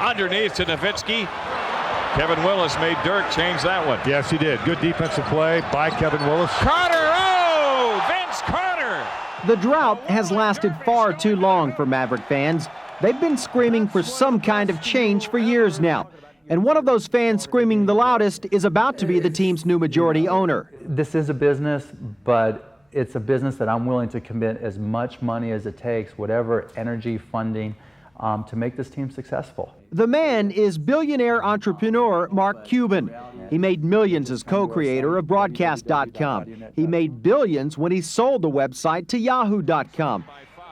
Underneath to Nowitzki. Kevin Willis made Dirk change that one. Yes, he did. Good defensive play by Kevin Willis. Carter, oh! Vince Carter! The drought has lasted far too long for Maverick fans. They've been screaming for some kind of change for years now. And one of those fans screaming the loudest is about to be the team's new majority owner. This is a business, but it's a business that I'm willing to commit as much money as it takes, whatever energy, funding, to make this team successful. The man is billionaire entrepreneur Mark Cuban. He made millions as co-creator of Broadcast.com. He made billions when he sold the website to Yahoo.com.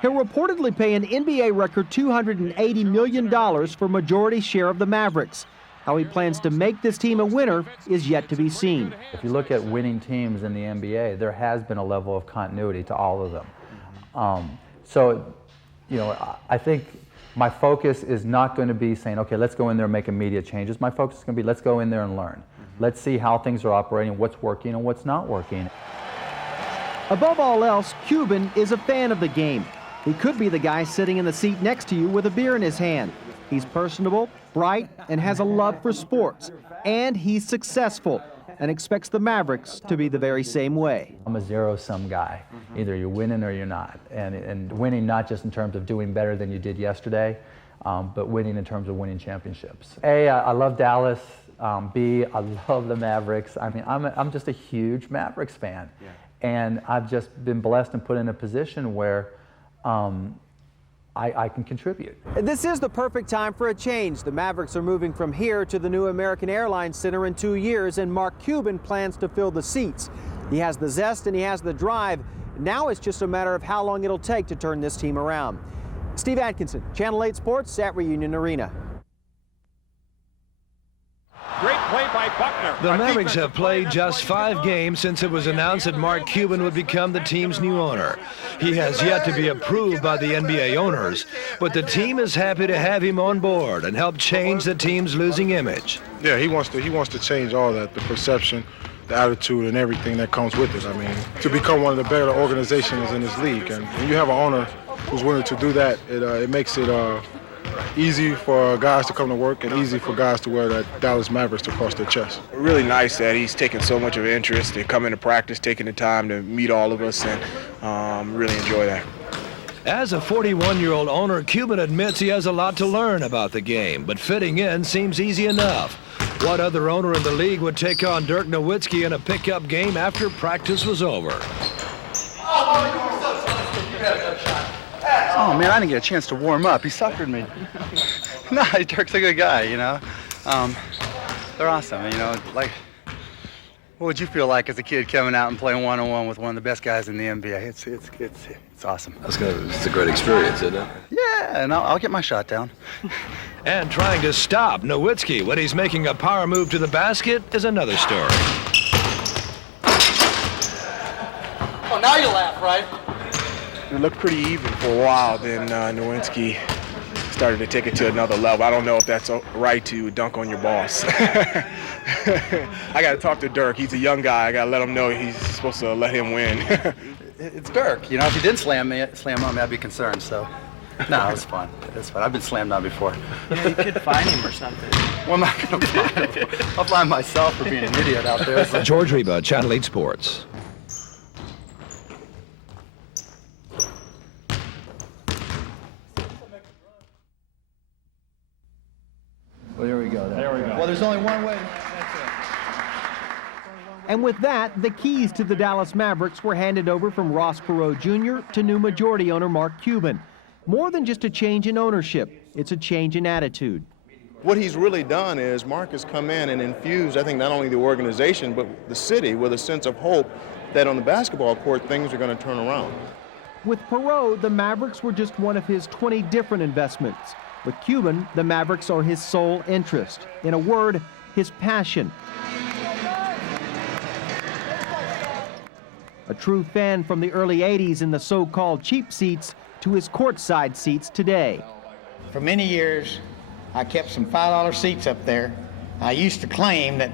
He'll reportedly pay an NBA record $280 million for majority share of the Mavericks. How he plans to make this team a winner is yet to be seen. If you look at winning teams in the NBA, there has been a level of continuity to all of them. I think my focus is not going to be saying, okay, let's go in there and make immediate changes. My focus is going to be, let's go in there and learn. Let's see how things are operating, what's working and what's not working. Above all else, Cuban is a fan of the game. He could be the guy sitting in the seat next to you with a beer in his hand. He's personable, bright, and has a love for sports. And he's successful and expects the Mavericks to be the very same way. I'm a zero-sum guy. Either you're winning or you're not. And winning not just in terms of doing better than you did yesterday, but winning in terms of winning championships. A, I love Dallas. B, I love the Mavericks. I mean, I'm just a huge Mavericks fan. Yeah. And I've just been blessed and put in a position where I can contribute. This is the perfect time for a change. The Mavericks are moving from here to the new American Airlines Center in 2 years, and Mark Cuban plans to fill the seats. He has the zest and he has the drive. Now it's just a matter of how long it'll take to turn this team around. Steve Atkinson, Channel 8 Sports at Reunion Arena. Great play by Buckner. The Mavericks have played just 5 games since it was announced that Mark Cuban would become the team's new owner. He has yet to be approved by the NBA owners, but the team is happy to have him on board and help change the team's losing image. Yeah, he wants to change all that, the perception, the attitude, and everything that comes with it. I mean, to become one of the better organizations in this league, and when you have an owner who's willing to do that, it makes it easy for guys to come to work and easy for guys to wear that Dallas Mavericks across their chest. Really nice that he's taking so much of interest in coming to practice, taking the time to meet all of us, and really enjoy that. As a 41-year-old owner, Cuban admits he has a lot to learn about the game, but fitting in seems easy enough. What other owner in the league would take on Dirk Nowitzki in a pickup game after practice was over? Oh, man, I didn't get a chance to warm up. He suckered me. No, Dirk's a good guy, you know. They're awesome, you know. Like, what would you feel like as a kid coming out and playing one-on-one with one of the best guys in the NBA? It's awesome. It's a great experience, isn't it? Yeah, and I'll get my shot down. And trying to stop Nowitzki when he's making a power move to the basket is another story. Oh, now you laugh, right? It looked pretty even for a while, then Nowitzki started to take it to another level. I don't know if that's right to dunk on your boss. I got to talk to Dirk. He's a young guy. I got to let him know he's supposed to let him win. It's Dirk. You know, if he didn't slam on me, I'd be concerned, so. No, it was fun. It's fun. I've been slammed on before. Yeah, you could fine him or something. Well, I'm not going to fine him. I'll fine myself for being an idiot out there. So. George Reba, Channel 8 Sports. Well, there we go. Well, there's only one way. And with that, the keys to the Dallas Mavericks were handed over from Ross Perot Jr. to new majority owner Mark Cuban. More than just a change in ownership, it's a change in attitude. What he's really done is Mark has come in and infused, I think, not only the organization, but the city with a sense of hope that on the basketball court, things are going to turn around. With Perot, the Mavericks were just one of his 20 different investments. With Cuban, the Mavericks are his sole interest. In a word, his passion. A true fan from the early 80s in the so-called cheap seats to his courtside seats today. For many years, I kept some $5 seats up there. I used to claim that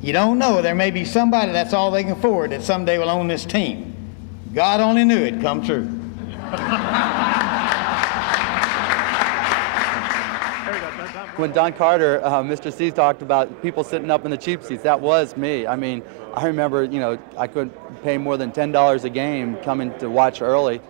you don't know, there may be somebody that's all they can afford that someday will own this team. God only knew it'd come true. when Don Carter, Mr. C, talked about people sitting up in the cheap seats, that was me. I mean, I remember, I couldn't pay more than $10 a game coming to watch early.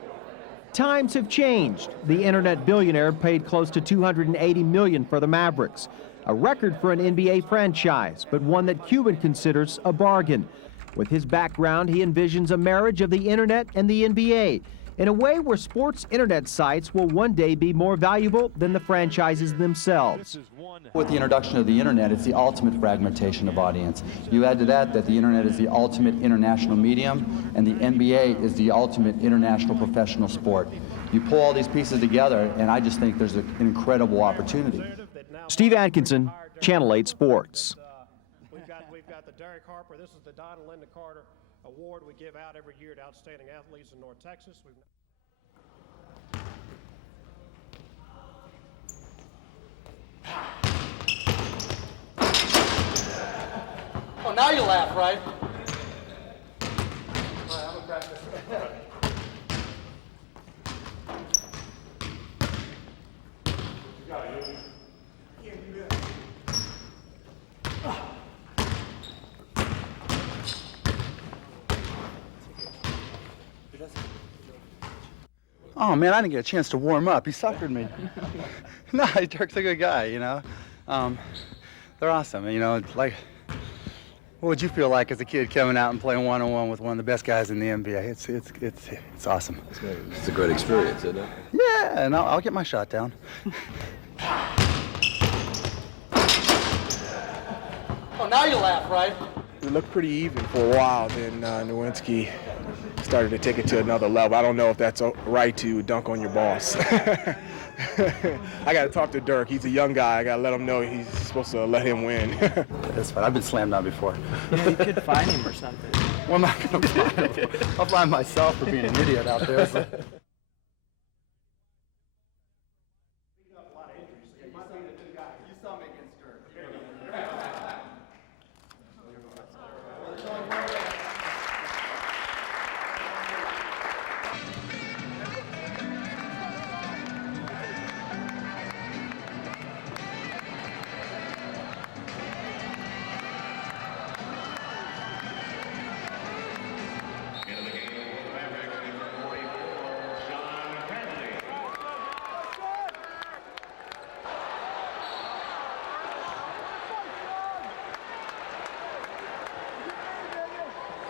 Times have changed. The internet billionaire paid close to $280 million for the Mavericks, a record for an NBA franchise, but one that Cuban considers a bargain. With his background, he envisions a marriage of the internet and the NBA, in a way where sports internet sites will one day be more valuable than the franchises themselves. With the introduction of the internet, it's the ultimate fragmentation of audience. You add to that the internet is the ultimate international medium, and the NBA is the ultimate international professional sport. You pull all these pieces together, and I just think there's an incredible opportunity. Steve Atkinson, Channel 8 Sports. We've got the Derek Harper. This is the Don and Linda Carter Award we give out every year to outstanding athletes in North Texas. Oh, now you laugh, right? All right, I'm gonna practice. Oh man, I didn't get a chance to warm up. He suckered me. No, Dirk's a good guy, They're awesome, like, what would you feel like as a kid coming out and playing one-on-one with one of the best guys in the NBA? It's awesome. It's a great experience, isn't it? Yeah, and I'll get my shot down. Oh, now you laugh, right? We looked pretty even for a while, then Nowinski started to take it to another level. I don't know if that's right to dunk on your boss. I got to talk to Dirk. He's a young guy. I got to let him know he's supposed to let him win. That's fine. I've been slammed on before. Yeah, you could find him or something. Well, I'm not going to find him. I'll find myself for being an idiot out there. So.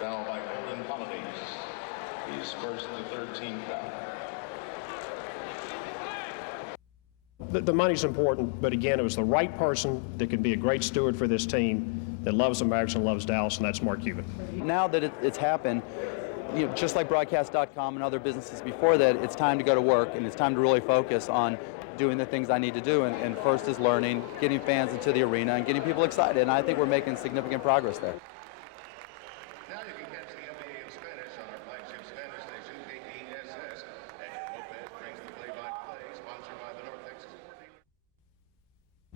Foul by Golden Holidays. His first to 13 foul. The money's important, but again, it was the right person that could be a great steward for this team, that loves the Mavericks and loves Dallas, and that's Mark Cuban. Now that it's happened, just like broadcast.com and other businesses before that, it's time to go to work, and it's time to really focus on doing the things I need to do, and first is learning, getting fans into the arena, and getting people excited, and I think we're making significant progress there. Now you can catch the NBA in Spanish on our flagship Spanish station, KTSS. And Lopez brings the play-by-play, sponsored by the North Texas Sport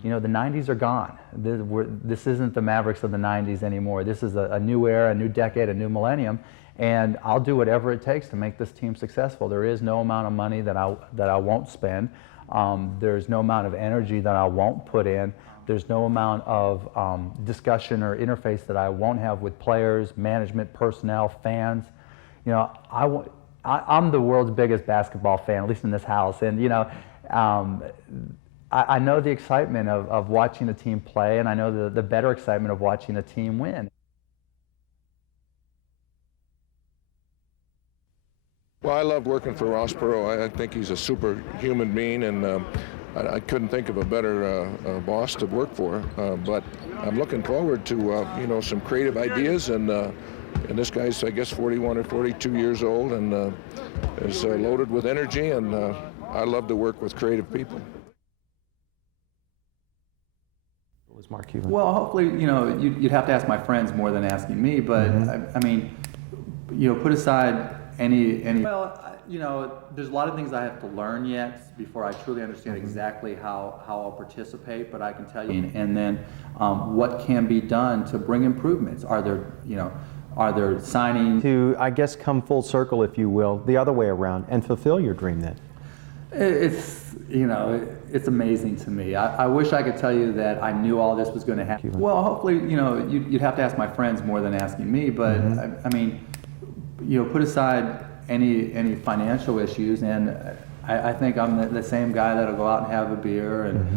Dealer. The 90s are gone. This isn't the Mavericks of the 90s anymore. This is a new era, a new decade, a new millennium, and I'll do whatever it takes to make this team successful. There is no amount of money that I won't spend. There's no amount of energy that I won't put in. There's no amount of discussion or interface that I won't have with players, management, personnel, fans. I'm the world's biggest basketball fan, at least in this house, and I know the excitement of watching a team play, and I know the better excitement of watching a team win. Well, I love working for Ross Perot. I think he's a superhuman being, and I couldn't think of a better boss to work for. But I'm looking forward to some creative ideas, and this guy's, I guess, 41 or 42 years old, and is loaded with energy, and I love to work with creative people. Was Mark Cuban? Well, hopefully, you'd have to ask my friends more than asking me, but I mean, put aside any. Well, there's a lot of things I have to learn yet before I truly understand exactly how I'll participate, but I can tell you. And then what can be done to bring improvements? Are there signing To, I guess, come full circle, if you will, the other way around and fulfill your dream then? It's, it's amazing to me. I wish I could tell you that I knew all this was going to happen. Well, hopefully, you know, you'd have to ask my friends more than asking me, but I mean, you know, put aside any financial issues, and I think I'm the same guy that'll go out and have a beer and